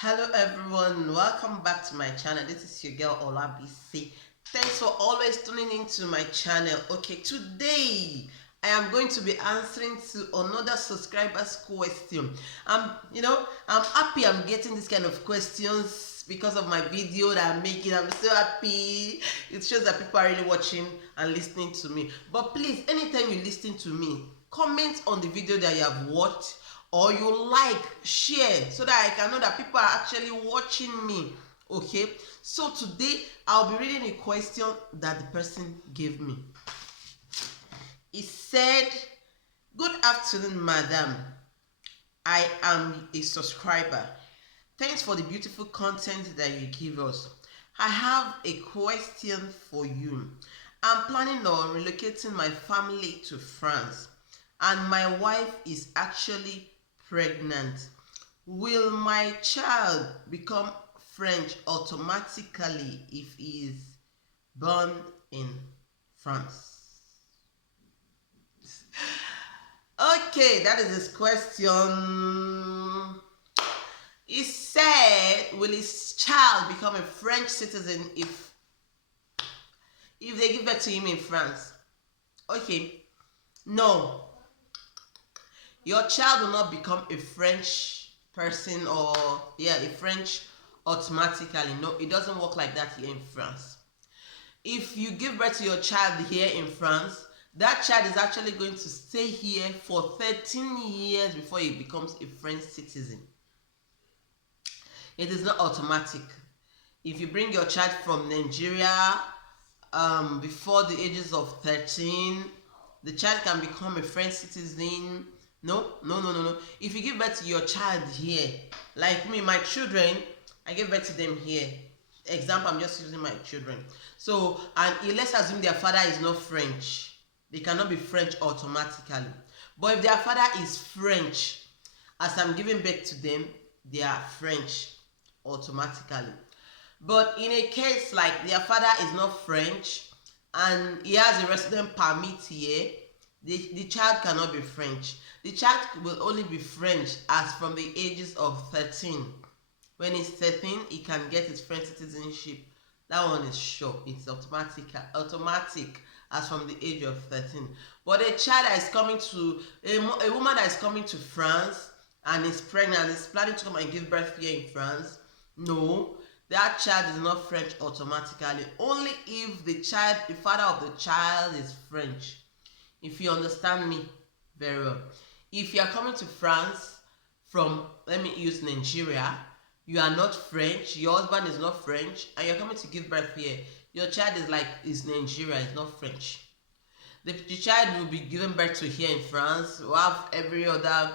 Hello everyone, welcome back to my channel. This is your girl Olabisi. Thanks for always tuning into my channel. Okay, today I am going to be answering to another subscriber's question. I'm happy I'm getting this kind of questions because of my video that I'm making. I'm so happy. It shows that people are really watching and listening to me. But please, anytime you listen to me, comment on the video that you have watched, or you like, share, so that I can know that people are actually watching me. Okay, so today I'll be reading a question that the person gave me. He said, "Good afternoon, madam. I am a subscriber. Thanks for the beautiful content that you give us. I have a question for you. I'm planning on relocating my family to France, and my wife is actually pregnant. Will my child become French automatically if he is born in France?" Okay, that is his question. He said, will his child become a French citizen if they give birth to him in France? Okay, no. Your child will not become a French person, or a French automatically. No, it doesn't work like that here in France. If you give birth to your child here in France, that child is actually going to stay here for 13 years before he becomes a French citizen. It is not automatic. If you bring your child from Nigeria before the ages of 13, the child can become a French citizen. No. If you give birth to your child here, like me, my children, I gave birth to them here. Example, I'm just using my children. So, and let's assume their father is not French. They cannot be French automatically. But if their father is French, as I'm giving birth to them, they are French automatically. But in a case like their father is not French and he has a resident permit here, the child cannot be French. The child will only be French as from the ages of 13. When he's 13, he can get his French citizenship. That one is sure. It's automatic as from the age of 13. But a child that is coming to, a woman that is coming to France and is pregnant and is planning to come and give birth here in France, no, that child is not French automatically. Only if the father of the child is French. If you understand me very well. If you are coming to France from, let me use Nigeria, you are not French, your husband is not French, and you're coming to give birth here, your child is Nigeria, is not French. The child will be given birth to here in France, will have every other,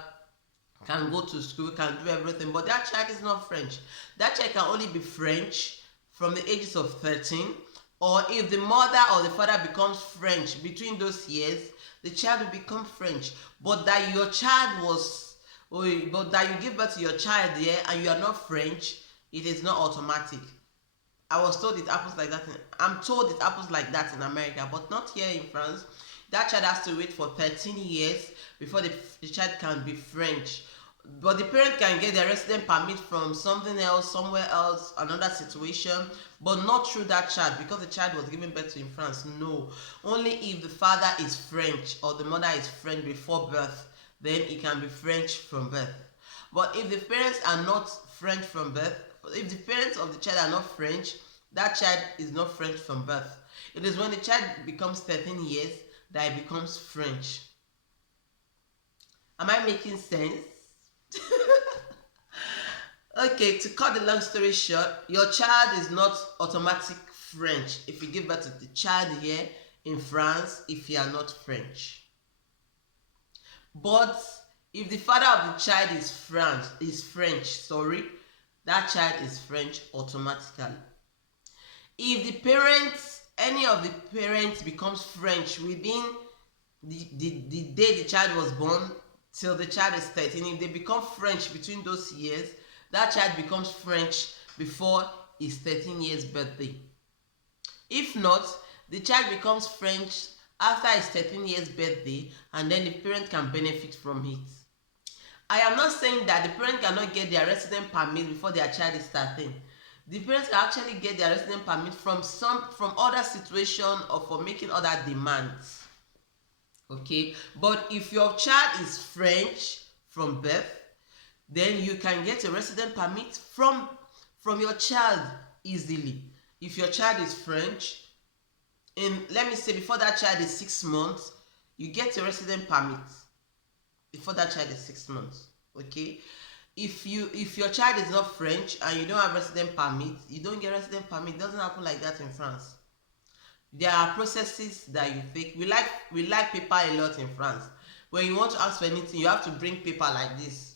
can go to school, can do everything, but that child is not French. That child can only be French from the ages of 13, or if the mother or the father becomes French between those years, the child will become French. But that you give birth to your child here and you are not French, it is not automatic. I was told it happens like that. I'm told it happens like that in America, but not here in France. That child has to wait for 13 years before the child can be French. But the parent can get their resident permit from something else, somewhere else, another situation, but not through that child because the child was given birth to in France. No. Only if the father is French or the mother is French before birth, then it can be French from birth. But if the parents are not French from birth, if the parents of the child are not French, that child is not French from birth. It is when the child becomes 13 years that it becomes French. Am I making sense? Okay, to cut the long story short, your child is not automatic French if you give birth to the child here in France if you are not French. But if the father of the child is French, that child is French automatically. If any of the parents becomes French within the day the child was born till the child is 13, if they become French between those years, that child becomes French before his 13 years birthday. If not, the child becomes French after his 13 years birthday, and then the parent can benefit from it. I am not saying that the parent cannot get their resident permit before their child is 13. The parents can actually get their resident permit from other situation or for making other demands. Okay, but if your child is French from birth, then you can get a resident permit from your child easily. If your child is French, let me say before that child is 6 months, you get a resident permit before that child is 6 months. Okay, if your child is not French and you don't have resident permit, you don't get resident permit. It doesn't happen like that in France. There are processes that you take. We like paper a lot in France. When you want to ask for anything, you have to bring paper like this.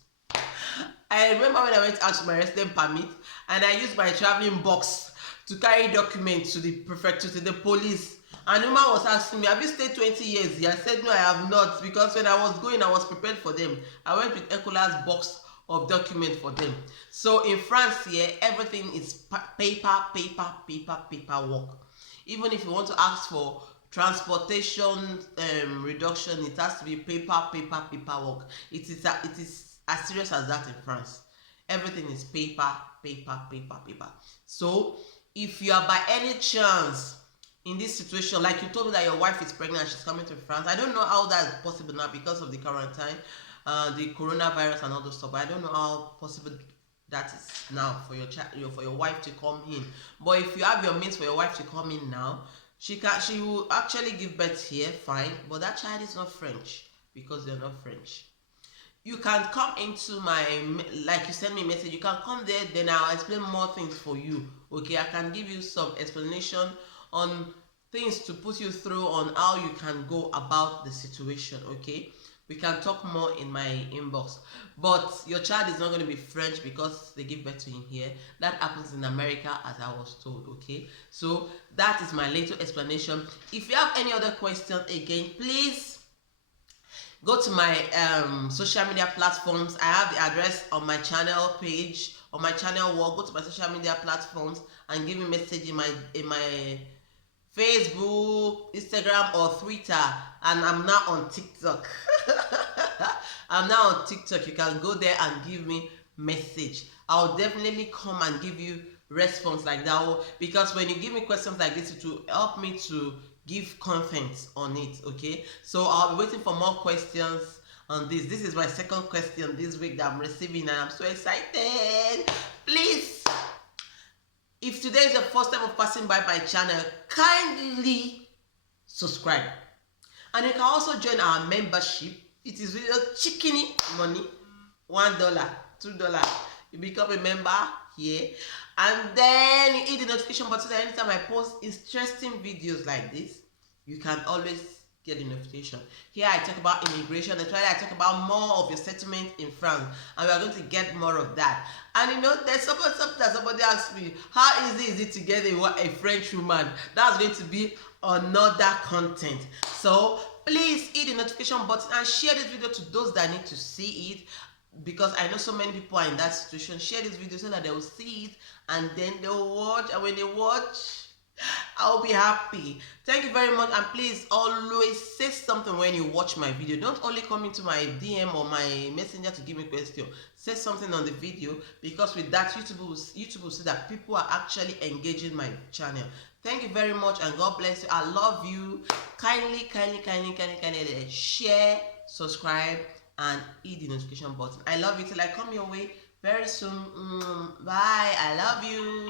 I remember when I went to ask for my resident permit and I used my traveling box to carry documents to the prefecture, to the police. And the woman was asking me, have you stayed 20 years here? I said, no, I have not, because when I was going, I was prepared for them. I went with Ecola's box of documents for them. So in France here, everything is paper work. Even if you want to ask for transportation reduction, it has to be paper work. It is as serious as that in France. Everything is paper. So if you are by any chance in this situation, like you told me that your wife is pregnant and she's coming to France, I don't know how that is possible now because of the quarantine, the coronavirus and all those stuff. I don't know how possible that is now for your child, for your wife to come in. But if you have your means for your wife to come in now, she will actually give birth here, fine. But that child is not French because they're not French. You can come into my, like you send me a message, you can come there, then I'll explain more things for you. Okay, I can give you some explanation on things to put you through on how you can go about the situation. Okay, we can talk more in my inbox. But your child is not going to be French because they give birth to him here. That happens in America, as I was told. Okay, so that is my little explanation. If you have any other question, again, please go to my social media platforms. I have the address on my channel page, on my channel wall. Go to my social media platforms and give me a message in my Facebook, Instagram, or Twitter. And I'm now on TikTok. I'm now on TikTok. You can go there and give me message. I'll definitely come and give you response like that, because when you give me questions like this, it will help me to give content on it. Okay, so I'll be waiting for more questions on this. This is my second question this week that I'm receiving, and I'm so excited. Please, if today is your first time of passing by my channel, kindly subscribe, and you can also join our membership. It is with your chickeny money, $1, $2. You become a member here, and then you hit the notification button. Anytime I post interesting videos like this, you can always get the notification. Here I talk about immigration. That's why I talk about more of your settlement in France, and we are going to get more of that. And you know, there's something that somebody asked me, how easy is it to get a French woman? That's going to be another content. So please hit the notification button and share this video to those that need to see it, because I know so many people are in that situation. Share this video so that they will see it and then they will watch, and when they watch, I'll be happy. Thank you very much, and please always say something when you watch my video. Don't only come into my DM or my messenger to give me a question. Say something on the video, because with that YouTube will see that people are actually engaging my channel. Thank you very much, and God bless you. I love you. Kindly share, subscribe, and hit the notification button. I love you till I come your way very soon. Bye. I love you.